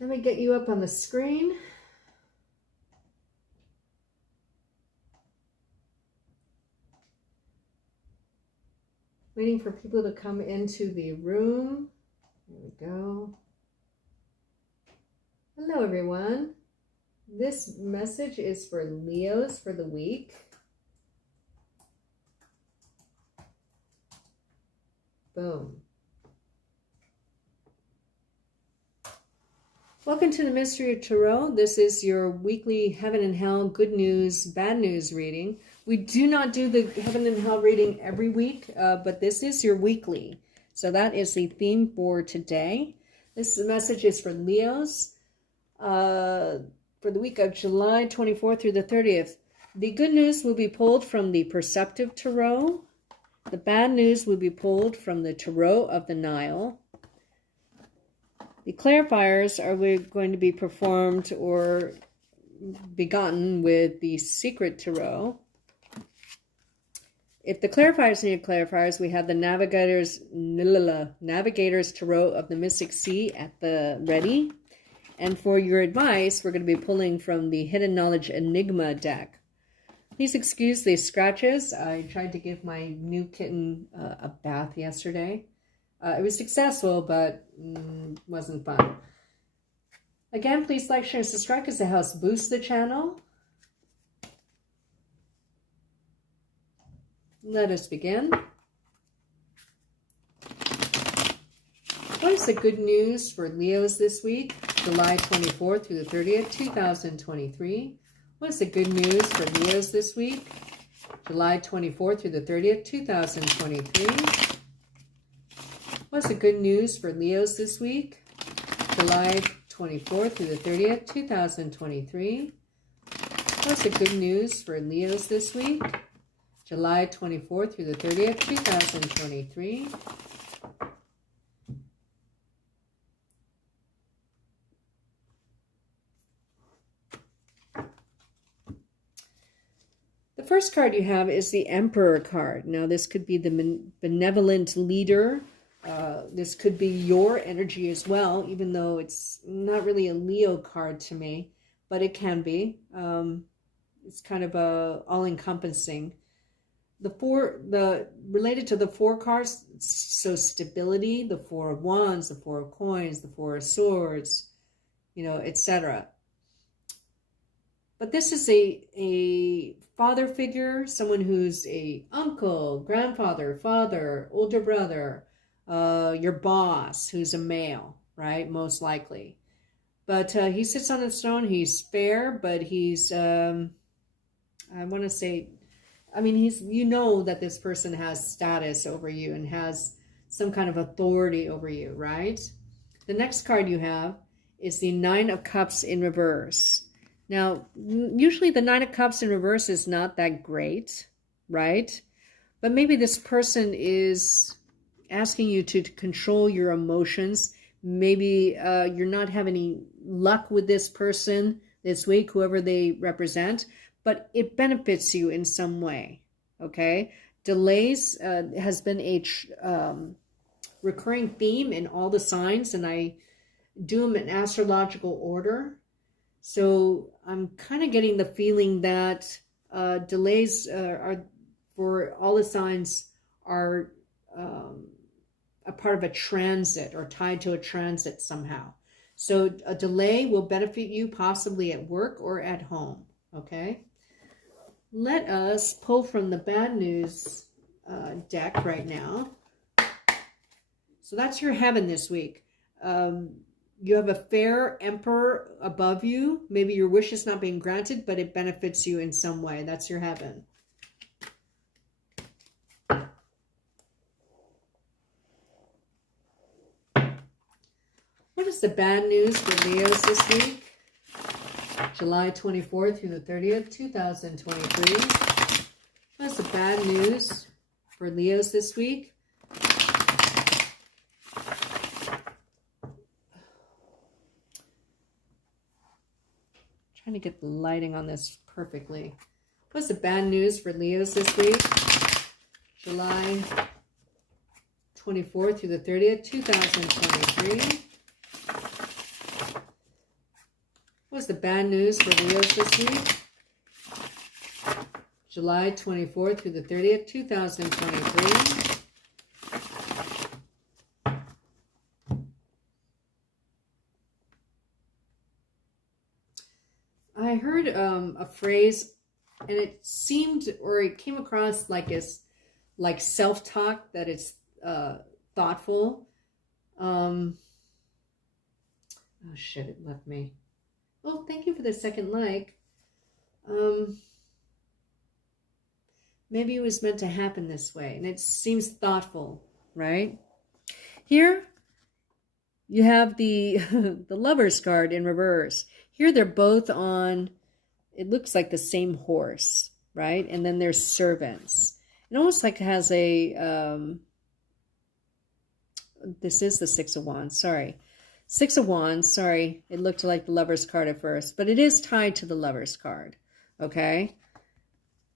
Let me get you up on the screen. Waiting for people to come into the room. There we go. Hello, everyone. This message is for Leos for the week. Boom. Welcome to the Mystery of Tarot. This is your weekly Heaven and Hell, good news, bad news reading. We do not do the Heaven and Hell reading every week, but this is your weekly. So that is the theme for today. This message is for Leos for the week of July 24th through the 30th. The good news will be pulled from the Perceptive Tarot. The bad news will be pulled from the Tarot of the Nile. The clarifiers are going to be performed or begotten with the Secret Tarot. If the clarifiers need clarifiers, we have the Navigator's Tarot of the Mystic Sea at the ready. And for your advice, we're going to be pulling from the Hidden Knowledge Enigma deck. Please excuse the scratches. I tried to give my new kitten a bath yesterday. It was successful, but wasn't fun. Again, please like, share, and subscribe because it helps boost the channel. Let us begin. What is the good news for Leos this week, July 24th through the 30th, 2023? What is the good news for Leos this week, July 24th through the 30th, 2023? What's the good news for Leos this week, July 24th through the 30th, 2023? What's the good news for Leos this week, July 24th through the 30th, 2023? The first card you have is the Emperor card. Now, this could be the benevolent leader. This could be your energy as well, even though it's not really a Leo card to me, but it can be. It's kind of all-encompassing. Related to the four cards, so stability, the Four of Wands, the Four of Coins, the Four of Swords, etc. But this is a father figure, someone who's a uncle, grandfather, father, older brother, your boss, who's a male, right? Most likely. But he sits on his throne. He's fair, but he's, I want to say, you know that this person has status over you and has some kind of authority over you, right? The next card you have is the Nine of Cups in reverse. Now, usually the Nine of Cups in reverse is not that great, right? But maybe this person is asking you to control your emotions. Maybe you're not having any luck with this person this week, whoever they represent, but it benefits you in some way, okay? Delays has been a recurring theme in all the signs, and I do them in astrological order. So I'm kind of getting the feeling that delays are for all the signs are a part of a transit or tied to a transit somehow. So a delay will benefit you possibly at work or at home, okay? Let us pull from the bad news deck right now. So that's your heaven this week. You have a fair emperor above you. Maybe your wish is not being granted, but it benefits you in some way. That's your heaven. What is the bad news for Leos this week? July 24th through the 30th, 2023. What is the bad news for Leos this week? Trying to get the lighting on this perfectly. What's the bad news for Leos this week? July 24th through the 30th, 2023. the bad news for Leos this week. July 24th through the 30th, 2023. I heard a phrase, and it seemed, or it came across like self-talk, that it's thoughtful. Oh shit, it left me. Oh, thank you for the second like. Maybe it was meant to happen this way, and it seems thoughtful, right? Here you have the the Lovers card in reverse. Here they're both on, it looks like the same horse, right? And then there's servants. It almost like it has a, this is the Six of Wands, sorry. Six of Wands, sorry. It looked like the Lovers card at first, but it is tied to the Lovers card, okay?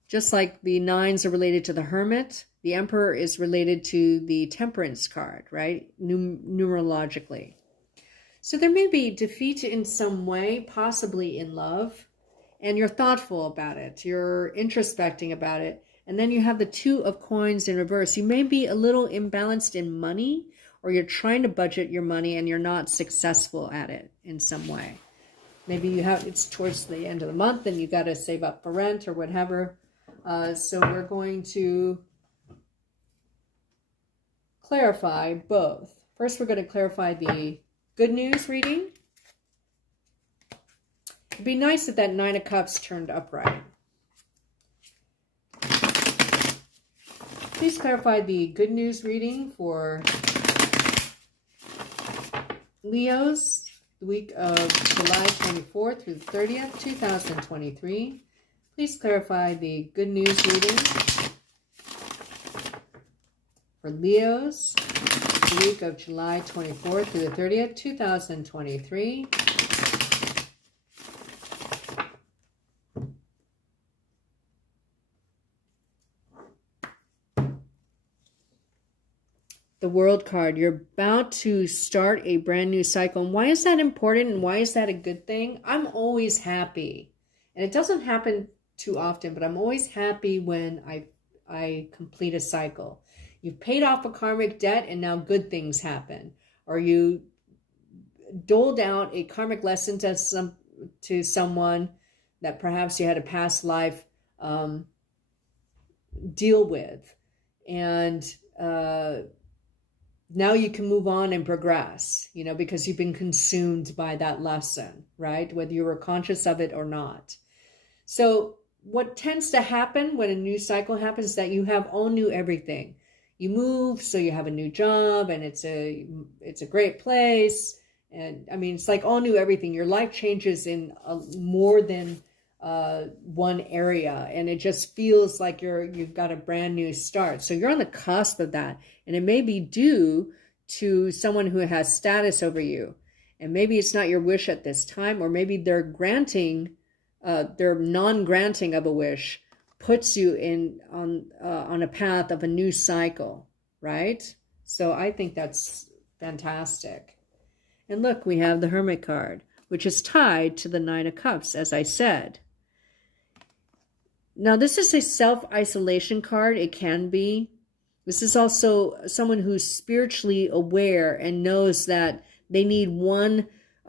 Just like the nines are related to the Hermit, the Emperor is related to the Temperance card, right? Numerologically. So there may be defeat in some way, possibly in love, and you're thoughtful about it. You're introspecting about it. And then you have the Two of Coins in reverse. You may be a little imbalanced in money, or you're trying to budget your money and you're not successful at it in some way. Maybe you have, it's towards the end of the month and you got to save up for rent or whatever. So we're going to clarify both. First, we're going to clarify the good news reading. It'd be nice if that Nine of Cups turned upright. Please clarify the good news reading for Leos, the week of July 24th through the 30th, 2023. Please clarify the good news reading for Leos, the week of July 24th through the 30th, 2023. The World card, you're about to start a brand new cycle. And why is that important and why is that a good thing? I'm always happy. And it doesn't happen too often, but I'm always happy when I complete a cycle. You've paid off a karmic debt and now good things happen. Or you doled out a karmic lesson to someone that perhaps you had a past life deal with. And now you can move on and progress, you know, because you've been consumed by that lesson, right? Whether you were conscious of it or not. So what tends to happen when a new cycle happens is that you have all new everything. You move, so you have a new job, and it's a great place. And I mean, it's like all new everything. Your life changes in more than one area, and it just feels like you've got a brand new start. So you're on the cusp of that, and it may be due to someone who has status over you, and maybe it's not your wish at this time, or maybe they're granting, their non-granting of a wish puts you on a path of a new cycle, right? So I think that's fantastic. And look, we have the Hermit card, which is tied to the Nine of Cups, as I said. Now, this is a self-isolation card. It can be. This is also someone who's spiritually aware and knows that they need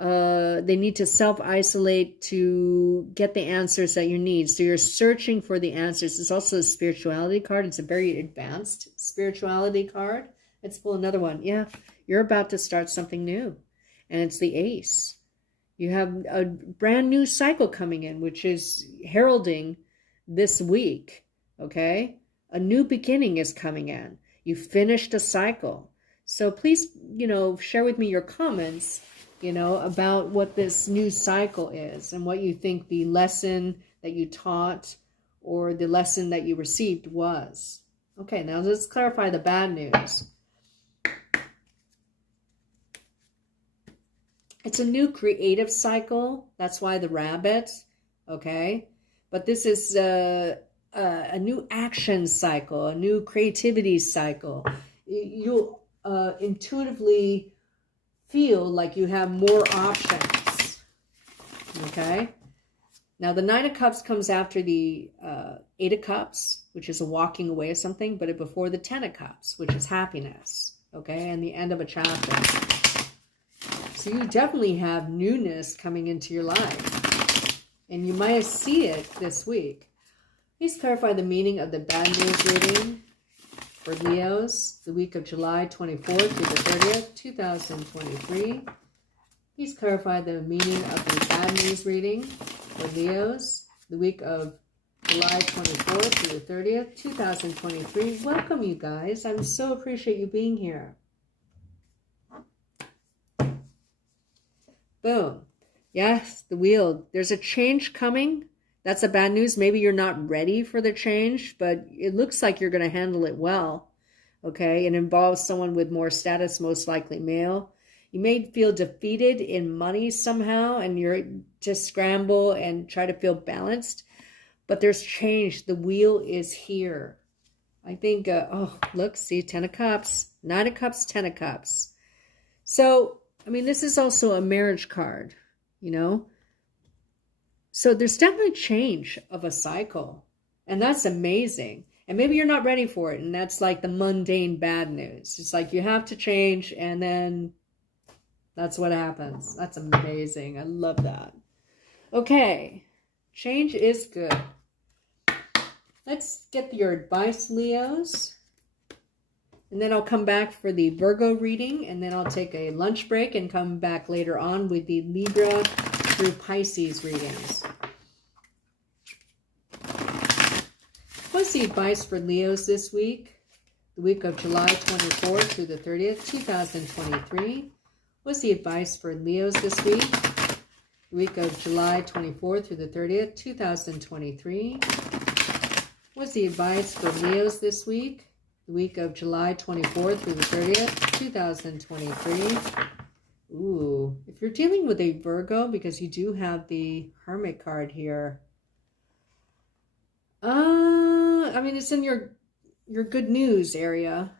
they need to self-isolate to get the answers that you need. So you're searching for the answers. It's also a spirituality card. It's a very advanced spirituality card. Let's pull another one. Yeah, you're about to start something new. And it's the Ace. You have a brand new cycle coming in, which is heralding this week, okay? A new beginning is coming in. You finished a cycle. So please, share with me your comments, about what this new cycle is and what you think the lesson that you taught or the lesson that you received was. Okay, now let's clarify the bad news. It's a new creative cycle. That's why the rabbit, okay? But this is a new action cycle, a new creativity cycle. You'll intuitively feel like you have more options. Okay. Now, the Nine of Cups comes after the Eight of Cups, which is a walking away of something, but before the Ten of Cups, which is happiness, okay, and the end of a chapter. So you definitely have newness coming into your life, and you might see it this week. Please clarify the meaning of the bad news reading for Leos, the week of July 24th through the 30th, 2023. Please clarify the meaning of the bad news reading for Leos, the week of July 24th through the 30th, 2023. Welcome, you guys. I so appreciate you being here. Boom. Yes, the wheel. There's a change coming. That's the bad news. Maybe you're not ready for the change, but it looks like you're going to handle it well. Okay? It involves someone with more status, most likely male. You may feel defeated in money somehow, and you're to scramble and try to feel balanced. But there's change. The wheel is here. I think, oh, look, see, 10 of Cups, 9 of Cups, 10 of Cups. So, I mean, this is also a marriage card, you know. So there's definitely change of a cycle. And that's amazing. And maybe you're not ready for it. And that's like the mundane bad news. It's like you have to change, and then that's what happens. That's amazing. I love that. Okay. Change is good. Let's get your advice, Leos. And then I'll come back for the Virgo reading. And then I'll take a lunch break and come back later on with the Libra through Pisces readings. What's the advice for Leos this week? The week of July 24th through the 30th, 2023. What's the advice for Leos this week? The week of July 24th through the 30th, 2023. What's the advice for Leos this week? The week of July 24th through the 30th, 2023. Ooh, if you're dealing with a Virgo, because you do have the Hermit card here. I mean, it's in your good news area.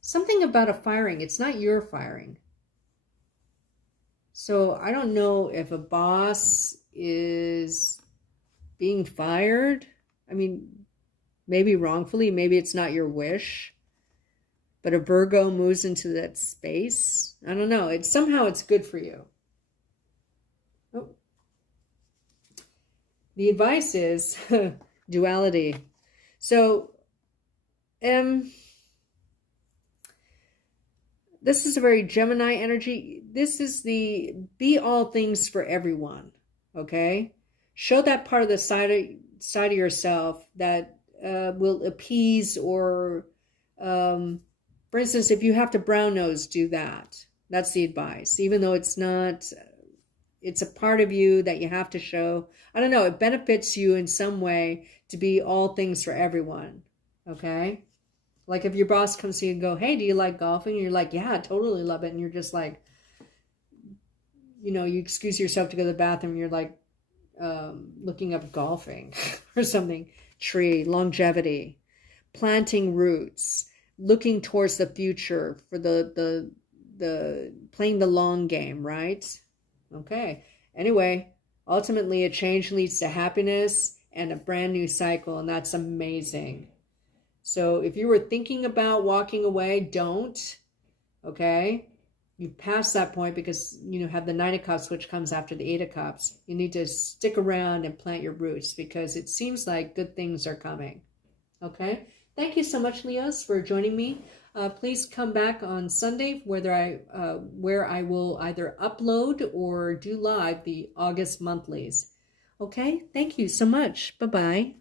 Something about a firing. It's not your firing. So I don't know if a boss is being fired. I mean, maybe wrongfully. Maybe it's not your wish. But a Virgo moves into that space. I don't know. Somehow it's good for you. Oh. The advice is duality. So, this is a very Gemini energy. This is the be all things for everyone. Okay? Show that part of the side of yourself that will appease or, for instance, if you have to brown nose, do that. That's the advice. Even though it's not, it's a part of you that you have to show. I don't know. It benefits you in some way to be all things for everyone. Okay? Like if your boss comes to you and go, hey, do you like golfing? And you're like, yeah, I totally love it. And you're just like, you know, you excuse yourself to go to the bathroom. And you're like looking up golfing or something. Tree, longevity, planting roots, looking towards the future for the playing the long game, right? Okay. Anyway, ultimately a change leads to happiness and a brand new cycle, and that's amazing. So if you were thinking about walking away, don't. Okay? You've passed that point because you have the Nine of Cups, which comes after the Eight of Cups. You need to stick around and plant your roots because it seems like good things are coming. Okay? Thank you so much, Leos, for joining me. Please come back on Sunday where I will either upload or do live the August monthlies. Okay? Thank you so much. Bye-bye.